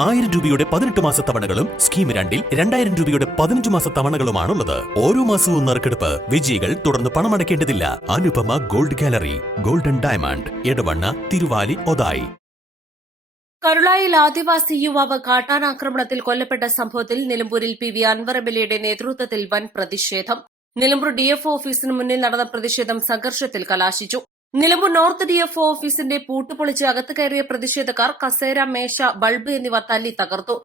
1000 രൂപയുടെ 18 മാസ തവണകളും സ്കീം 2-ൽ 2000 രൂപയുടെ 15 മാസ തവണകളുമാണുള്ളത്. ഓരോ മാസവും നറുക്കെടുപ്പ്. വിജയികൾ തുടർന്ന് പണമടയ്ക്കേണ്ടതില്ല. Anupama gold gallery, golden diamond, Edavanna, Thiruvali, Othayi. കരുളായിൽ ആദിവാസി യുവാവ് കാട്ടാനാക്രമണത്തിൽ കൊല്ലപ്പെട്ട സംഭവത്തിൽ നിലമ്പൂരിൽ PV അൻവർ MLAയുടെ നേതൃത്വത്തിൽ വൻ പ്രതിഷേധം. നിലമ്പൂർ DFO ഓഫീസിന് മുന്നിൽ നടന്ന പ്രതിഷേധം സംഘർഷത്തിൽ കലാശിച്ചു. നിലമ്പൂർ നോർത്ത് DFO ഓഫീസിന്റെ പൂട്ടുപൊളിച്ച് അകത്ത് കയറിയ പ്രതിഷേധക്കാർ കസേര, മേശ, ബൾബ് എന്നിവ തല്ലി തകർത്തു.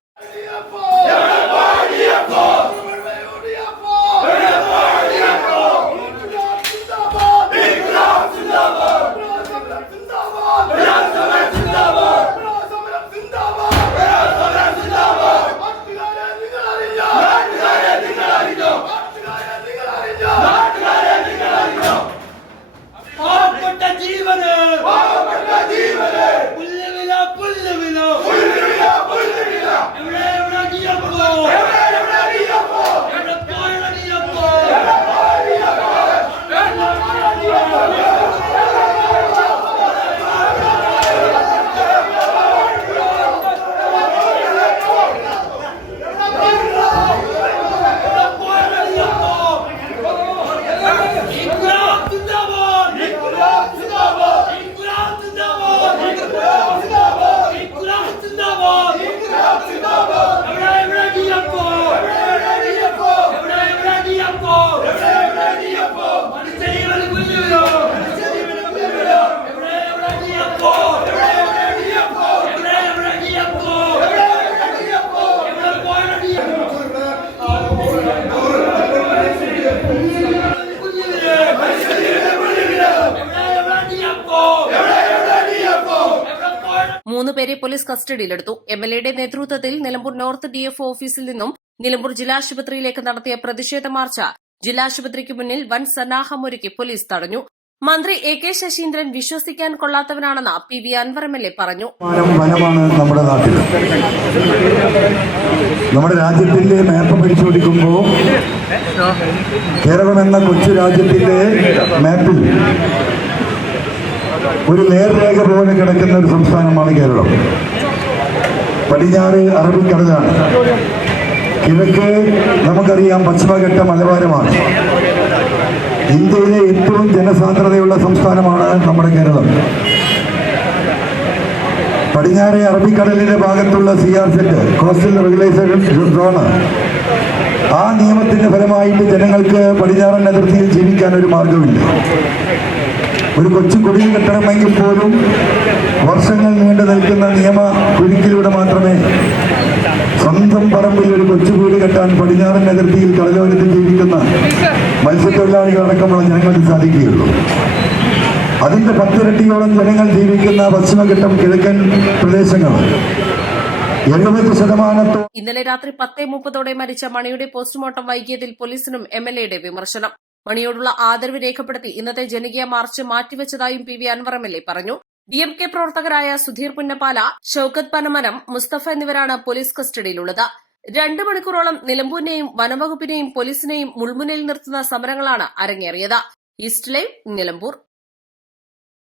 മൂന്നുപേരെ പോലീസ് കസ്റ്റഡിയിലെടുത്തു. MLAയുടെ നേതൃത്വത്തിൽ നിലമ്പൂർ നോർത്ത് DFO ഓഫീസിൽ നിന്നും നിലമ്പൂർ ജില്ലാശുപത്രിയിലേക്ക് നടത്തിയ പ്രതിഷേധ മാർച്ച് ജില്ലാശുപത്രിക്ക് മുന്നിൽ വൻ സന്നാഹമൊരുക്കി പോലീസ് തടഞ്ഞു. മന്ത്രി AK ശശീന്ദ്രൻ വിശ്വസിക്കാൻ കൊള്ളാത്തവനാണെന്ന് PV അൻവർ MLA പറഞ്ഞു. വനമാണ് നമ്മുടെ നാട്ടിൽ. നമ്മുടെ രാജ്യത്തിന്റെ മാപ്പ് പരിശോധിക്കുമ്പോൾ കേരളം എന്ന കൊച്ചു രാജ്യത്തിന്റെ മാപ്പിൽ ഒരു നേർരേഖ പോലെ കിടക്കുന്ന ഒരു സംസ്ഥാനമാണ് കേരളം. പടിഞ്ഞാറ് അറബിക്കടലാണ്, കിഴക്ക് നമുക്കറിയാം പശ്ചിമഘട്ട മലബാരമാണ്. ഇന്ത്യയിലെ ഏറ്റവും ജനസാന്ദ്രതയുള്ള സംസ്ഥാനമാണ് നമ്മുടെ കേരളം. പടിഞ്ഞാറ് അറബിക്കടലിന്റെ ഭാഗത്തുള്ള CRZ കോസ്റ്റൽ റെഗുലേഷൻ സോണ്, ആ നിയമത്തിന്റെ ഫലമായിട്ട് ജനങ്ങൾക്ക് പടിഞ്ഞാറൻ അതിർത്തിയിൽ ജീവിക്കാൻ ഒരു മാർഗമില്ല. ഒരു കൊച്ചു കുടിൽ കെട്ടണമെങ്കിൽ പോലും വർഷങ്ങൾ നീണ്ടു നിൽക്കുന്ന നിയമ കുരുക്കിലൂടെ മാത്രമേ സ്വന്തം പറമ്പിൽ ഒരു കൊച്ചു വീട് കെട്ടാൻ പടിഞ്ഞാറൻ അതിർത്തിയിൽ കടലോരത്തിൽ ജീവിക്കുന്ന മത്സ്യത്തൊഴിലാളികളടക്കമുള്ള ജനങ്ങൾക്ക് സാധിക്കുകയുള്ളൂ. അതിന്റെ 10 ഇരട്ടിയോളം ജനങ്ങൾ ജീവിക്കുന്ന പശ്ചിമഘട്ടം കിഴക്കൻ പ്രദേശങ്ങൾ 70%. ഇന്നലെ രാത്രി 10:30 മരിച്ച മണിയുടെ പോസ്റ്റ്മോർട്ടം വൈകിയതിൽ പോലീസിനും MLAയുടെ വിമർശനം. മണിയോടുള്ള ആദരവ് രേഖപ്പെടുത്തി ഇന്നത്തെ ജനകീയ മാർച്ച് മാറ്റിവെച്ചതായും PV അൻവർ MLA പറഞ്ഞു. DMK പ്രവർത്തകരായ സുധീർ പുന്നപ്പാല, ഷൌക്കത്ത് പനമരം, മുസ്തഫ എന്നിവരാണ് പോലീസ് കസ്റ്റഡിയിലുള്ളത്. 2 മണിക്കൂറോളം നിലമ്പൂരിനെയും വനംവകുപ്പിനെയും പോലീസിനെയും മുൾമുനയിൽ നിർത്തുന്ന സമരങ്ങളാണ് അരങ്ങേറിയത്. East live, Nilambur.